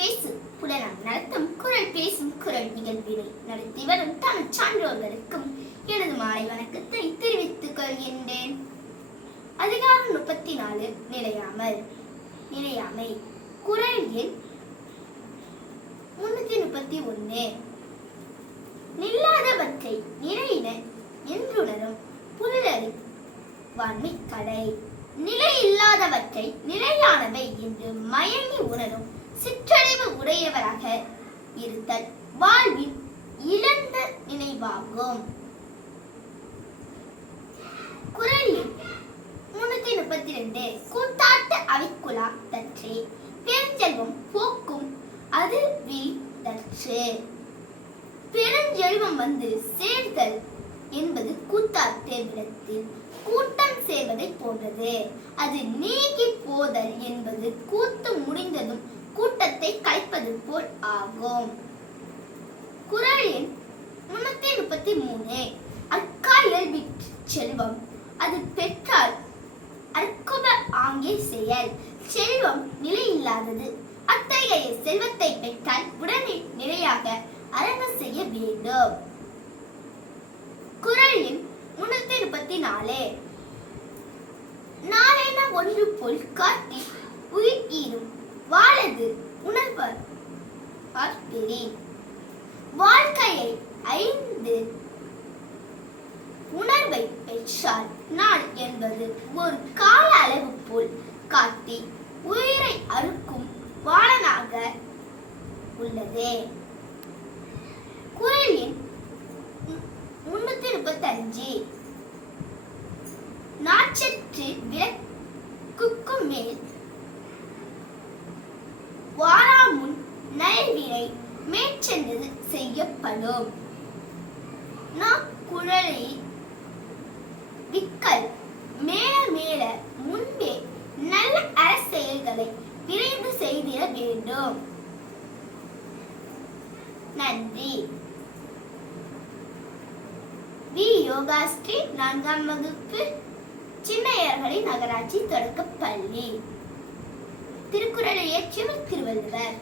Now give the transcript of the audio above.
பேசு புலனம் நடத்தும் குரல் பேசும் குரல் நிகழ்வினை நடத்தி வரும் தமிழ் சான்றோர்களுக்கும் எனது மாலை வணக்கத்தை தெரிவித்துக் கொள்கின்றேன். அதிகாரம் 34 நிலையாமை. குரல் எண் 331. நில்லாதவற்றை நிறையின என்றுணரும் புல்லறி வான்மை கடை. நிலை இல்லாதவற்றை நிலையானவை என்று மயங்கி உணரும் சிற்றறிவு உடையவராக இருத்தல் வாழ்வின் இழந்த நினைவாகும். குரல் எண் 332. கூத்தாட்டு அவிக்குலா தற்றே பெருஞ்செல்வம் போக்கும் அது வீழ்தற்று. பெருஞ்செல்வம் வந்து சேர்தல் என்பது கூத்தாட்டு விடத்தில் கூட்டம் சேர்வதை போன்றது. அது நீங்கி போதல் என்பது கூத்து முடிந்ததும் கூட்டத்தை கலைப்பது போல் ஆகும். குரல் எண் 333. அற்கா இயல்பி செல்வம் அது பெற்றால் அற்குப ஆங்கே செயல். செல்வம் நிலை இல்லாதது. அத்தகைய செல்வத்தை பெற்றால் உடனே நிலையாக அரங்க செய்ய வேண்டும். குரல் எண் 334. நாளென ஒன்று போல் காட்டி உயிர் ஈரும் வாழது உணர்வார் பெறேன். வாழ்க்கையை 5 உணர்வை பெற்றால் நாள் என்பது ஒரு கால அளவு போல் காட்டி உயிரை அறுக்கும் வாழனாக உள்ளது. குரல் எண் 335. நாச்சற்று விளக்குக்கு மேல் வாராமுன் நயவினை மேற்சென்றது செய்யப்படும். குழலை விக்கல் மேல மேல முன்பே நல்ல அரசியல்களை விரைந்து செய்திட வேண்டும். நன்றி. வி. யோகாஸ்ரீ 4ஆம் வகுப்பு சின்னையர்களை நகராட்சி தொடக்கப்பள்ளி. திருக்குறளை இயற்றியவர் திருவள்ளுவர்.